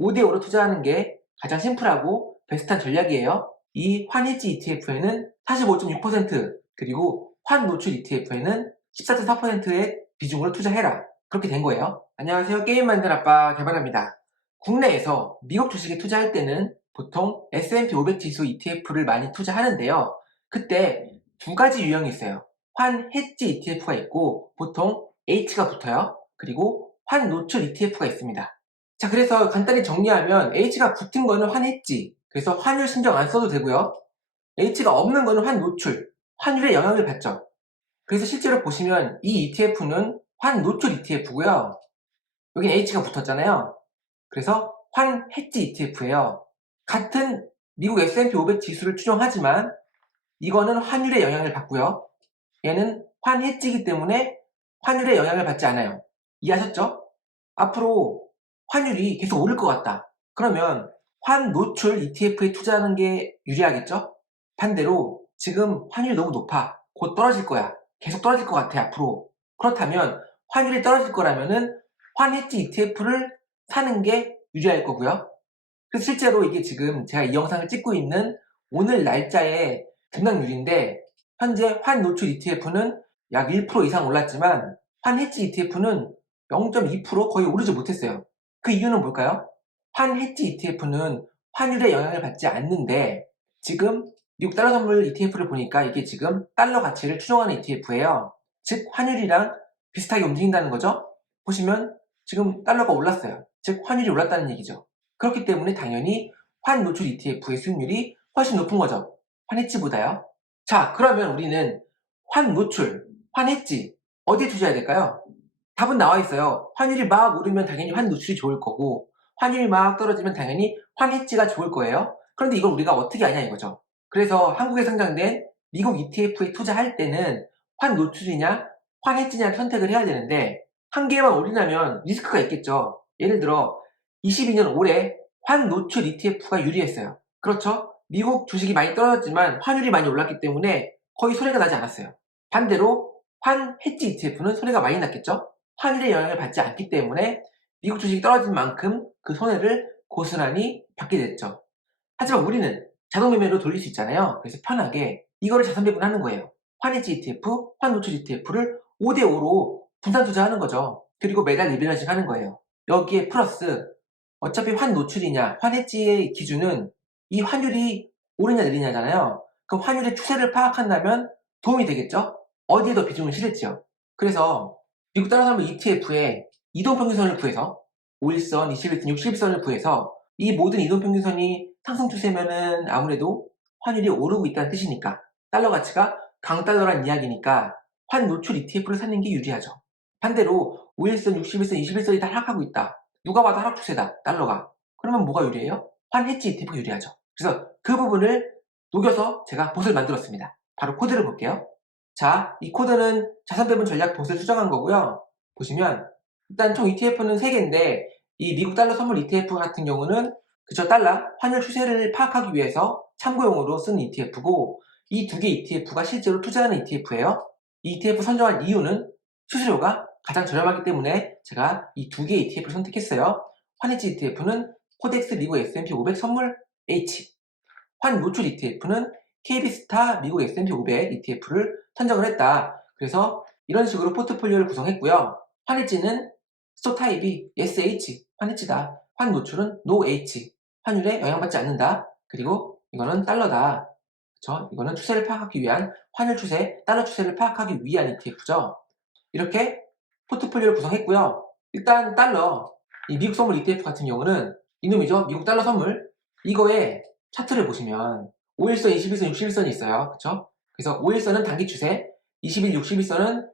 5대5로 투자하는 게 가장 심플하고 베스트한 전략이에요. 이 환해지 ETF에는 45.6% 그리고 환노출 ETF에는 14.4%의 비중으로 투자해라. 그렇게 된 거예요. 안녕하세요. 게임 만든 아빠 개발합니다. 국내에서 미국 주식에 투자할 때는 보통 S&P 500 지수 ETF를 많이 투자하는데요. 그때 두 가지 유형이 있어요. 환해지 ETF가 있고 보통 H가 붙어요. 그리고 환노출 ETF가 있습니다. 자, 그래서 간단히 정리하면 H가 붙은 거는 환해지, 그래서 환율 신경 안 써도 되고요. H가 없는 거는 환노출, 환율에 영향을 받죠. 그래서 실제로 보시면 이 ETF는 환노출 ETF고요. 여긴 H가 붙었잖아요. 그래서 환해지 ETF예요. 같은 미국 S&P 500 지수를 추종하지만 이거는 환율에 영향을 받고요. 얘는 환해지이기 때문에 환율에 영향을 받지 않아요. 이해하셨죠? 앞으로 환율이 계속 오를 것 같다. 그러면 환노출 ETF에 투자하는 게 유리하겠죠? 반대로 지금 환율이 너무 높아. 곧 떨어질 거야. 계속 떨어질 것 같아, 앞으로. 그렇다면 환율이 떨어질 거라면은 환해지 ETF를 사는 게 유리할 거고요. 그래서 실제로 이게 지금 제가 이 영상을 찍고 있는 오늘 날짜의 등락률인데 현재 환노출 ETF는 약 1% 이상 올랐지만 환해지 ETF는 0.2% 거의 오르지 못했어요. 그 이유는 뭘까요? 환해지 ETF는 환율에 영향을 받지 않는데 지금 미국 달러 선물 ETF를 보니까 이게 지금 달러 가치를 추종하는 ETF예요. 즉 환율이랑 비슷하게 움직인다는 거죠. 보시면 지금 달러가 올랐어요. 즉 환율이 올랐다는 얘기죠. 그렇기 때문에 당연히 환노출 ETF의 수익률이 훨씬 높은 거죠. 환해지보다요. 자, 그러면 우리는 환노출, 환해지 어디에 투자해야 될까요? 답은 나와 있어요. 환율이 막 오르면 당연히 환노출이 좋을 거고 환율이 막 떨어지면 당연히 환해지가 좋을 거예요. 그런데 이걸 우리가 어떻게 아냐 이거죠. 그래서 한국에 상장된 미국 ETF에 투자할 때는 환노출이냐 환해지냐를 선택을 해야 되는데 한 개만 올인하면 리스크가 있겠죠. 예를 들어 22년 올해 환노출 ETF가 유리했어요. 그렇죠? 미국 주식이 많이 떨어졌지만 환율이 많이 올랐기 때문에 거의 손해가 나지 않았어요. 반대로 환해지 ETF는 손해가 많이 났겠죠? 환율의 영향을 받지 않기 때문에 미국 주식이 떨어진 만큼 그 손해를 고스란히 받게 됐죠. 하지만 우리는 자동 매매로 돌릴 수 있잖아요. 그래서 편하게 이거를 자선 배분하는 거예요. 환해지 ETF, 환노출 ETF를 5대5로 분산 투자하는 거죠. 그리고 매달 리밸런싱 하는 거예요. 여기에 플러스 어차피 환노출이냐 환해지의 기준은 이 환율이 오르냐 내리냐잖아요. 그럼 환율의 추세를 파악한다면 도움이 되겠죠? 어디에 더 비중을 실을지요. 그래서 미국 달러 선물 ETF에 이동평균선을 구해서 5일선, 21선, 60일선을 구해서 이 모든 이동평균선이 상승 추세면은 아무래도 환율이 오르고 있다는 뜻이니까 달러 가치가 강달러란 이야기니까 환노출 ETF를 사는 게 유리하죠. 반대로 5일선, 60일선, 21선이 다 하락하고 있다. 누가 봐도 하락 추세다, 달러가. 그러면 뭐가 유리해요? 환해지 ETF가 유리하죠. 그래서 그 부분을 녹여서 제가 봇을 만들었습니다. 바로 코드를 볼게요. 자, 이 코드는 자산배분 전략 봇을 수정한 거고요. 보시면 일단 총 ETF는 3개인데 이 미국 달러 선물 ETF 같은 경우는 그쵸, 달러 환율 추세를 파악하기 위해서 참고용으로 쓴 ETF고 이 두 개 ETF가 실제로 투자하는 ETF예요. 이 ETF 선정한 이유는 수수료가 가장 저렴하기 때문에 제가 이 두 개의 ETF를 선택했어요. 환해지 ETF는 코덱스 미국 S&P 500 선물 H, 환노출 ETF는 KB스타 미국 S&P 500 ETF를 선정을 했다. 그래서 이런 식으로 포트폴리오를 구성했고요. 환해지는 스톡 타입이 SH, 환해지다. 환노출은 NOH, 환율에 영향받지 않는다. 그리고 이거는 달러다. 그쵸? 이거는 추세를 파악하기 위한 환율 추세, 달러 추세를 파악하기 위한 ETF죠. 이렇게 포트폴리오를 구성했고요. 일단 달러, 이 미국 선물 ETF 같은 경우는 이놈이죠. 미국 달러 선물. 이거에 차트를 보시면 5일선, 21선, 61선이 있어요. 그쵸? 그래서 5일선은 단기 추세, 21, 61선은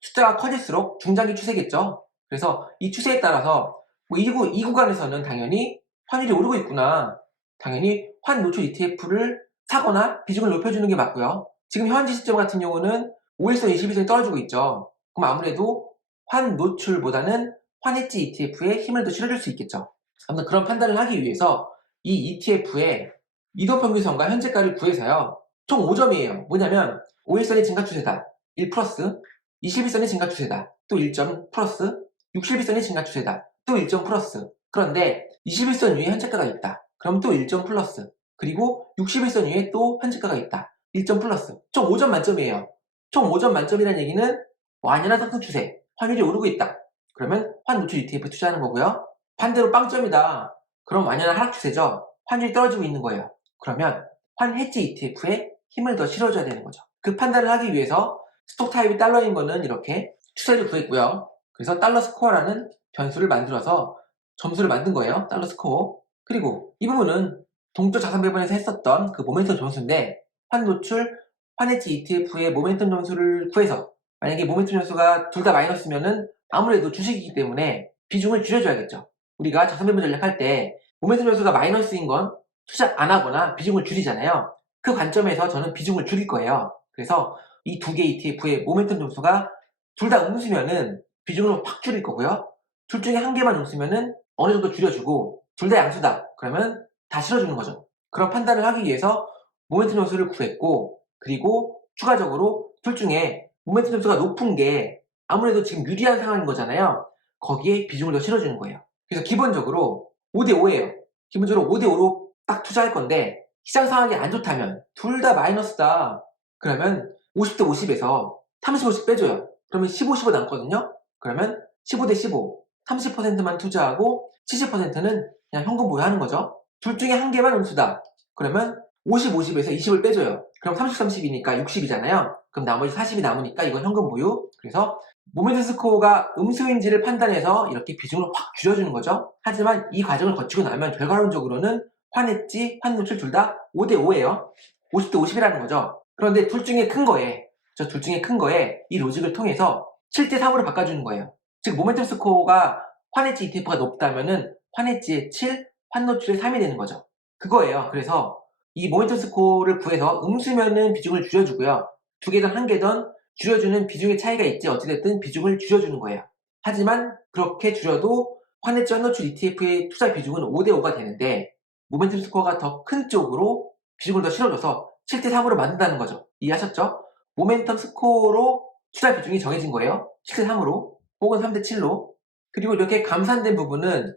숫자가 커질수록 중장기 추세겠죠. 그래서 이 추세에 따라서 이 구간에서는 당연히 환율이 오르고 있구나. 당연히 환노출 ETF를 사거나 비중을 높여주는 게 맞고요. 지금 현지 시점 같은 경우는 5일선, 21선이 떨어지고 있죠. 그럼 아무래도 환노출보다는 환해지 ETF에 힘을 더 실어줄 수 있겠죠. 아무튼 그런 판단을 하기 위해서 이 ETF의 이동평균선과 현재가를 구해서요. 총 5점이에요. 뭐냐면 5일선이 증가 추세다. 1 플러스, 21선이 증가 추세다. 또 1점 플러스, 61선이 증가 추세다. 또 1점 플러스. 그런데 21선 위에 현재가가 있다. 그럼 또 1점 플러스. 그리고 61선 위에 또 현재가가 있다. 1점 플러스. 총 5점 만점이에요. 총 5점 만점이라는 얘기는 완연한 상승 추세, 환율이 오르고 있다. 그러면 환 노출 ETF 투자하는 거고요. 반대로 빵점이다. 그럼 완연한 하락 추세죠. 환율이 떨어지고 있는 거예요. 그러면 환 해지 ETF에 힘을 더 실어줘야 되는 거죠. 그 판단을 하기 위해서 스톡 타입이 달러인 거는 이렇게 추세를 구했고요. 그래서 달러 스코어라는 변수를 만들어서 점수를 만든 거예요. 달러 스코어. 그리고 이 부분은 동조 자산 배분에서 했었던 그 모멘텀 점수인데 환 노출, 환 해지 ETF의 모멘텀 점수를 구해서 만약에 모멘텀 점수가 둘 다 마이너스면은 아무래도 주식이기 때문에 비중을 줄여줘야겠죠. 우리가 자산 배분 전략 할 때 모멘텀 점수가 마이너스인 건 투자 안 하거나 비중을 줄이잖아요. 그 관점에서 저는 비중을 줄일 거예요. 그래서 이 두 개 ETF의 모멘텀 점수가 둘 다 음수면은 비중을 확 줄일 거고요. 둘 중에 한 개만 음수면은 어느 정도 줄여주고 둘 다 양수다. 그러면 다 실어주는 거죠. 그런 판단을 하기 위해서 모멘텀 점수를 구했고 그리고 추가적으로 둘 중에 모멘텀 점수가 높은 게 아무래도 지금 유리한 상황인 거잖아요. 거기에 비중을 더 실어주는 거예요. 그래서 기본적으로 5대5예요. 기본적으로 5대5로 딱 투자할 건데 시장 상황이 안 좋다면 둘 다 마이너스다. 그러면 50대 50에서 30, 50 빼줘요. 그러면 15, 15 남거든요. 그러면 15대 15, 30%만 투자하고 70%는 그냥 현금 보유하는 거죠. 둘 중에 한 개만 음수다. 그러면 50, 50에서 20을 빼줘요. 그럼 30, 30이니까 60이잖아요. 그럼 나머지 40이 남으니까 이건 현금 보유. 그래서 모멘텀 스코어가 음수인지를 판단해서 이렇게 비중을 확 줄여주는 거죠. 하지만 이 과정을 거치고 나면 결과론적으로는 환했지, 환노출 둘 다 5대5예요. 50대 50이라는 거죠. 그런데 둘 중에 큰 거에, 저 둘 중에 큰 거에 이 로직을 통해서 7대3으로 바꿔주는 거예요. 즉, 모멘텀 스코어가 환해지 ETF가 높다면은 환해지의 7, 환노출의 3이 되는 거죠. 그거예요. 그래서 이 모멘텀 스코어를 구해서 음수면은 비중을 줄여주고요. 두 개든 한 개든 줄여주는 비중의 차이가 있지 어찌됐든 비중을 줄여주는 거예요. 하지만 그렇게 줄여도 환해지 환노출 ETF의 투자 비중은 5대5가 되는데 모멘텀 스코어가 더 큰 쪽으로 비중을 더 실어줘서 7대3으로 만든다는 거죠. 이해하셨죠? 모멘텀 스코어로 투자 비중이 정해진 거예요. 7대3으로 혹은 3대7로. 그리고 이렇게 감산된 부분은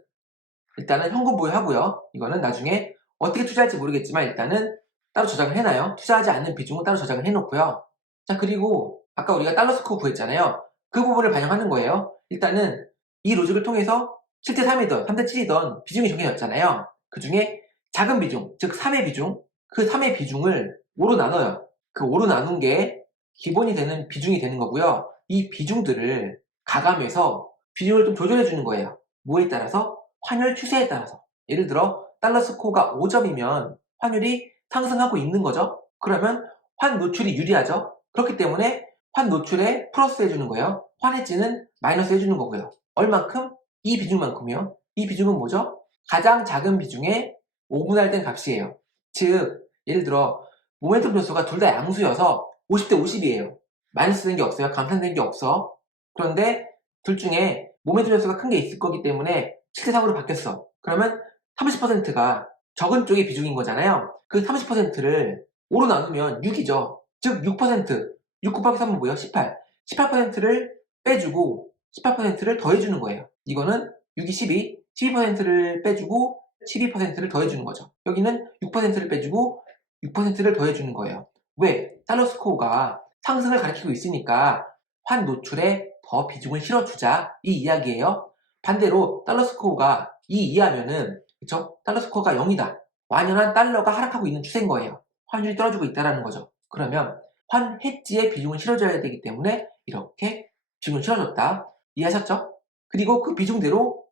일단은 현금 보유하고요. 이거는 나중에 어떻게 투자할지 모르겠지만 일단은 따로 저장을 해놔요. 투자하지 않는 비중은 따로 저장을 해놓고요. 자, 그리고 아까 우리가 달러 스코어 구했잖아요. 그 부분을 반영하는 거예요. 일단은 이 로직을 통해서 7대3이든 3대7이든 비중이 정해졌잖아요. 그 중에 작은 비중, 즉 3의 비중, 그 3의 비중을 5로 나눠요. 그 5로 나눈 게 기본이 되는 비중이 되는 거고요. 이 비중들을 가감해서 비중을 좀 조절해 주는 거예요. 뭐에 따라서? 환율 추세에 따라서. 예를 들어 달러 스코어가 5점이면 환율이 상승하고 있는 거죠. 그러면 환 노출이 유리하죠. 그렇기 때문에 환 노출에 플러스 해주는 거예요. 환 해지는 마이너스 해주는 거고요. 얼만큼? 이 비중만큼이요. 이 비중은 뭐죠? 가장 작은 비중의 5분할된 값이에요. 즉 예를 들어 모멘텀 변수가 둘 다 양수여서 50대 50이에요. 마이너스 된 게 없어요. 감산된 게 없어. 그런데 둘 중에 모멘텀 변수가 큰 게 있을 거기 때문에 7대3으로 바뀌었어. 그러면 30%가 적은 쪽의 비중인 거잖아요. 그 30%를 5로 나누면 6이죠. 즉 6%, 6 곱하기 3은 뭐예요? 18. 18%를 빼주고 18%를 더해주는 거예요. 이거는 6이 12, 12%를 빼주고 12%를 더해주는 거죠. 여기는 6%를 빼주고 6%를 더해주는 거예요. 왜? 달러 스코어가 상승을 가리키고 있으니까 환 노출에 더 비중을 실어주자 이 이야기예요. 반대로 달러 스코어가 2 이하면은 그쵸? 달러 스코어가 0이다. 완연한 달러가 하락하고 있는 추세인 거예요. 환율이 떨어지고 있다는 거죠. 그러면 환 해지에 비중을 실어줘야 되기 때문에 이렇게 비중을 실어줬다. 이해하셨죠? 그리고 그 비중대로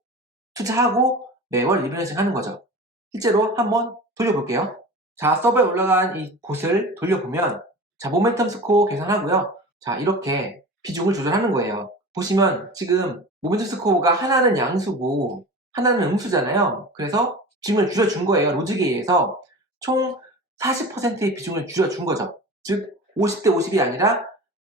투자하고 매월 리밸런싱 하는 거죠. 실제로 한번 돌려볼게요. 자, 서버에 올라간 이 곳을 돌려보면 자, 모멘텀 스코어 계산하고요. 자, 이렇게 비중을 조절하는 거예요. 보시면 지금 모멘텀 스코어가 하나는 양수고 하나는 음수잖아요. 그래서 비중을 줄여준 거예요. 로직에 의해서 총 40%의 비중을 줄여준 거죠. 즉 50대 50이 아니라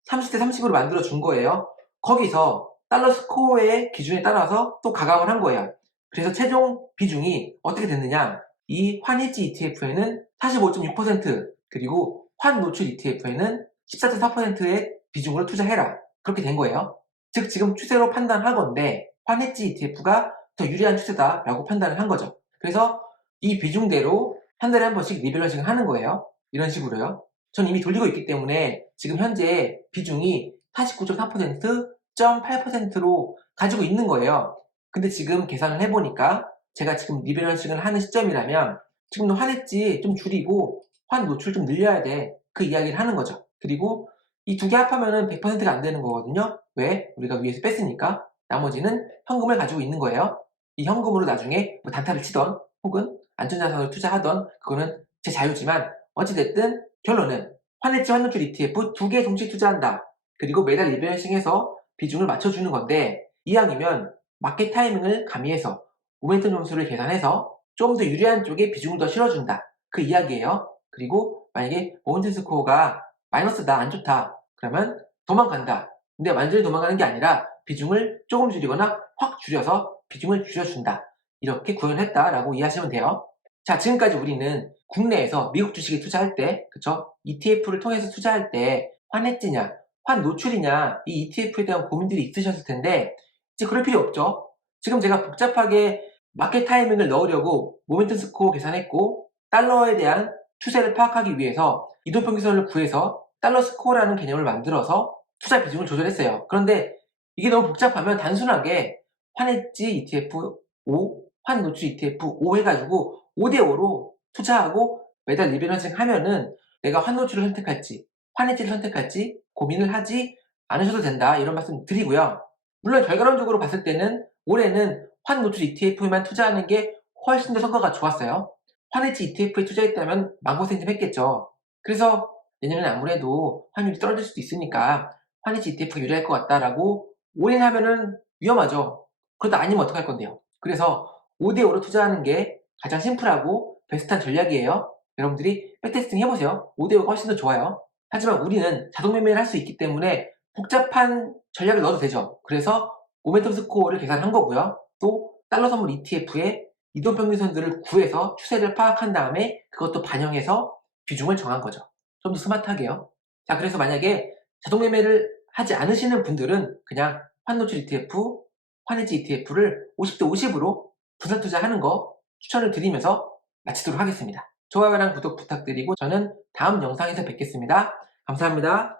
30대 30으로 만들어준 거예요. 거기서 달러 스코어의 기준에 따라서 또 가감을 한 거예요. 그래서 최종 비중이 어떻게 됐느냐, 이 환해지 ETF에는 45.6% 그리고 환 노출 ETF에는 14.4%의 비중으로 투자해라. 그렇게 된 거예요. 즉 지금 추세로 판단할 건데 환해지 ETF가 더 유리한 추세다라고 판단을 한 거죠. 그래서 이 비중대로 한 달에 한 번씩 리밸런싱을 하는 거예요. 이런 식으로요. 전 이미 돌리고 있기 때문에 지금 현재 비중이 49.4%, 0.8%로 가지고 있는 거예요. 근데 지금 계산을 해보니까 제가 지금 리밸런싱을 하는 시점이라면 지금도 환해지 좀 줄이고 환 노출 좀 늘려야 돼. 그 이야기를 하는 거죠. 그리고 이 두 개 합하면은 100%가 안 되는 거거든요. 왜? 우리가 위에서 뺐으니까. 나머지는 현금을 가지고 있는 거예요. 이 현금으로 나중에 뭐 단타를 치던 혹은 안전자산으로 투자하던 그거는 제 자유지만 어찌됐든 결론은 환해지 환노출 ETF 두 개 동시에 투자한다. 그리고 매달 리밸런싱해서 비중을 맞춰주는 건데 이왕이면 마켓 타이밍을 가미해서 모멘텀 점수를 계산해서 좀 더 유리한 쪽에 비중을 더 실어준다. 그 이야기예요. 그리고 만약에 모멘텀 스코어가 마이너스다, 안 좋다. 그러면 도망간다. 근데 완전히 도망가는 게 아니라 비중을 조금 줄이거나 확 줄여서 비중을 줄여준다. 이렇게 구현했다라고 이해하시면 돼요. 자, 지금까지 우리는 국내에서 미국 주식에 투자할 때, 그쵸? ETF를 통해서 투자할 때 환해지냐, 환 노출이냐, 이 ETF에 대한 고민들이 있으셨을 텐데 이제 그럴 필요 없죠. 지금 제가 복잡하게 마켓 타이밍을 넣으려고 모멘텀 스코어 계산했고 달러에 대한 추세를 파악하기 위해서 이동평균선을 구해서 달러 스코어라는 개념을 만들어서 투자 비중을 조절했어요. 그런데 이게 너무 복잡하면 단순하게 환해지 ETF 5, 환 노출 ETF 5 해가지고 5대5로 투자하고 매달 리밸런싱 하면은 내가 환 노출을 선택할지 환해지를 선택할지 고민을 하지 않으셔도 된다, 이런 말씀 드리고요. 물론 결과론적으로 봤을 때는 올해는 환 노출 ETF에만 투자하는 게 훨씬 더 성과가 좋았어요. 환해지 ETF에 투자했다면 망고생심 했겠죠. 그래서 내년에는 아무래도 환율이 떨어질 수도 있으니까 환해지 ETF가 유리할 것 같다라고 올인하면은 위험하죠. 그러다 아니면 어떡할 건데요. 그래서 5대5로 투자하는 게 가장 심플하고 베스트한 전략이에요. 여러분들이 백테스팅 해보세요. 5대5가 훨씬 더 좋아요. 하지만 우리는 자동 매매를 할 수 있기 때문에 복잡한 전략을 넣어도 되죠. 그래서 모멘텀 스코어를 계산한 거고요. 또 달러 선물 ETF에 이동평균선들을 구해서 추세를 파악한 다음에 그것도 반영해서 비중을 정한 거죠. 좀 더 스마트하게요. 자, 그래서 만약에 자동 매매를 하지 않으시는 분들은 그냥 환노출 ETF, 환해지 ETF를 50대 50으로 분산 투자하는 거 추천을 드리면서 마치도록 하겠습니다. 좋아요랑 구독 부탁드리고 저는 다음 영상에서 뵙겠습니다. 감사합니다.